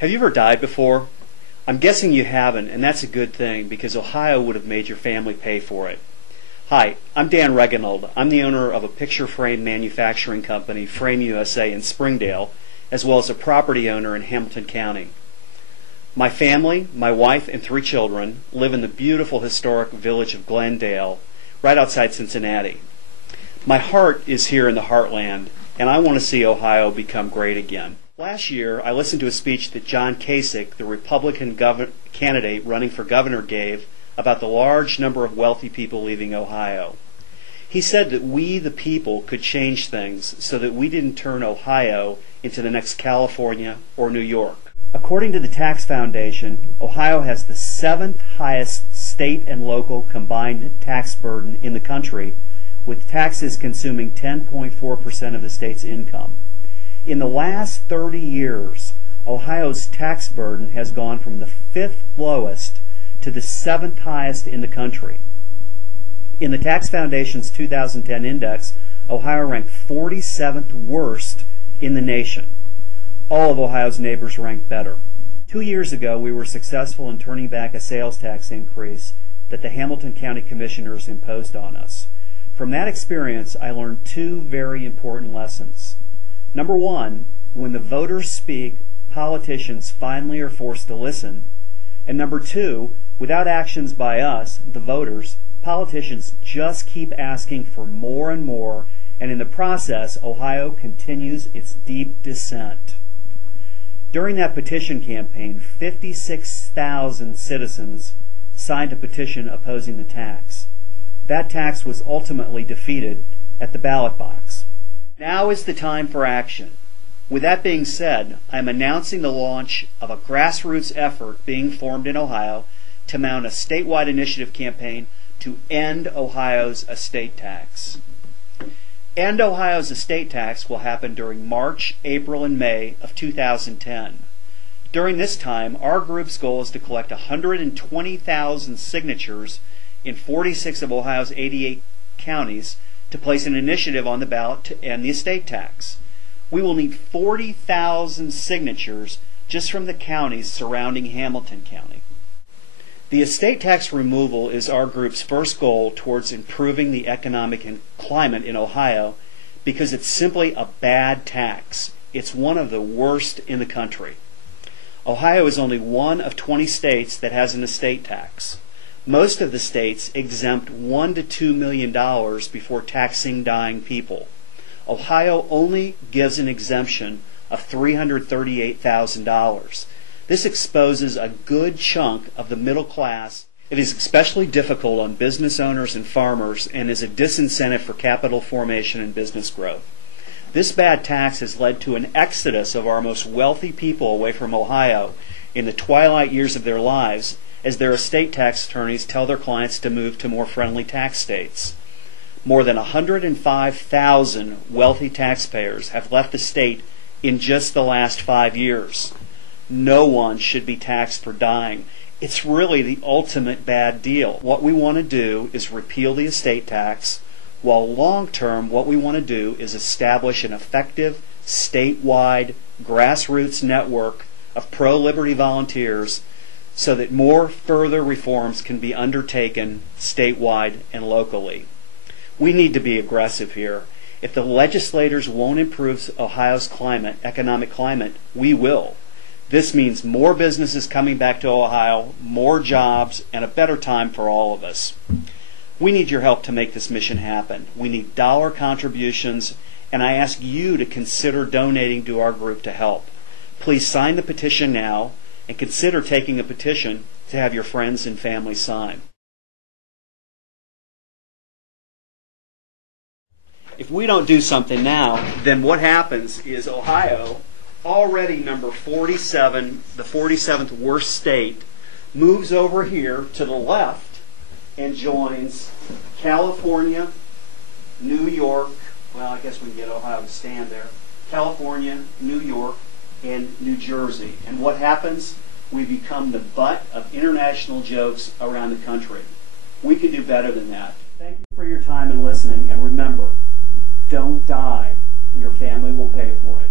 Have you ever died before? I'm guessing you haven't, and that's a good thing because Ohio would have made your family pay for it. Hi, I'm Dan Regenold. I'm the owner of a picture frame manufacturing company, Frame USA in Springdale, as well as a property owner in Hamilton County. My family, my wife, and 3 children live in the beautiful historic village of Glendale, right outside Cincinnati. My heart is here in the heartland, and I want to see Ohio become great again. Last year, I listened to a speech that John Kasich, the Republican candidate running for governor, gave about the large number of wealthy people leaving Ohio. He said that we, the people, could change things so that we didn't turn Ohio into the next California or New York. According to the Tax Foundation, Ohio has the 7th highest state and local combined tax burden in the country, with taxes consuming 10.4% of the state's income. In the last 30 years, Ohio's tax burden has gone from the 5th lowest to the 7th highest in the country. In the Tax Foundation's 2010 index, Ohio ranked 47th worst in the nation. All of Ohio's neighbors ranked better. 2 years ago, we were successful in turning back a sales tax increase that the Hamilton County Commissioners imposed on us. From that experience, I learned 2 very important lessons. Number 1, when the voters speak, politicians finally are forced to listen. And number 2, without actions by us, the voters, politicians just keep asking for more and more, and in the process, Ohio continues its deep descent. During that petition campaign, 56,000 citizens signed a petition opposing the tax. That tax was ultimately defeated at the ballot box. Now is the time for action. With that being said, I am announcing the launch of a grassroots effort being formed in Ohio to mount a statewide initiative campaign to end Ohio's estate tax. End Ohio's estate tax will happen during March, April, and May of 2010. During this time, our group's goal is to collect 120,000 signatures in 46 of Ohio's 88 counties to place an initiative on the ballot to end the estate tax. We will need 40,000 signatures just from the counties surrounding Hamilton County. The estate tax removal is our group's first goal towards improving the economic climate in Ohio because it's simply a bad tax. It's one of the worst in the country. Ohio is only one of 20 states that has an estate tax. Most of the states exempt $1 to $2 million before taxing dying people. Ohio only gives an exemption of $338,000. This exposes a good chunk of the middle class. It is especially difficult on business owners and farmers and is a disincentive for capital formation and business growth. This bad tax has led to an exodus of our most wealthy people away from Ohio in the twilight years of their lives, as their estate tax attorneys tell their clients to move to more friendly tax states. More than 105,000 wealthy taxpayers have left the state in just the last 5 years. No one should be taxed for dying. It's really the ultimate bad deal. What we want to do is repeal the estate tax, while long term what we want to do is establish an effective statewide grassroots network of pro-liberty volunteers so that more further reforms can be undertaken statewide and locally. We need to be aggressive here. If the legislators won't improve Ohio's economic climate, we will. This means more businesses coming back to Ohio, more jobs, and a better time for all of us. We need your help to make this mission happen. We need dollar contributions, and I ask you to consider donating to our group to help. Please sign the petition now, and consider taking a petition to have your friends and family sign. If we don't do something now, then what happens is Ohio, already number 47, the 47th worst state, moves over here to the left and joins California, New York, well, I guess we can get Ohio to stand there, California, New York, and New Jersey. And what happens? We become the butt of international jokes around the country. We can do better than that. Thank you for your time and listening, and remember, don't die. Your family will pay for it.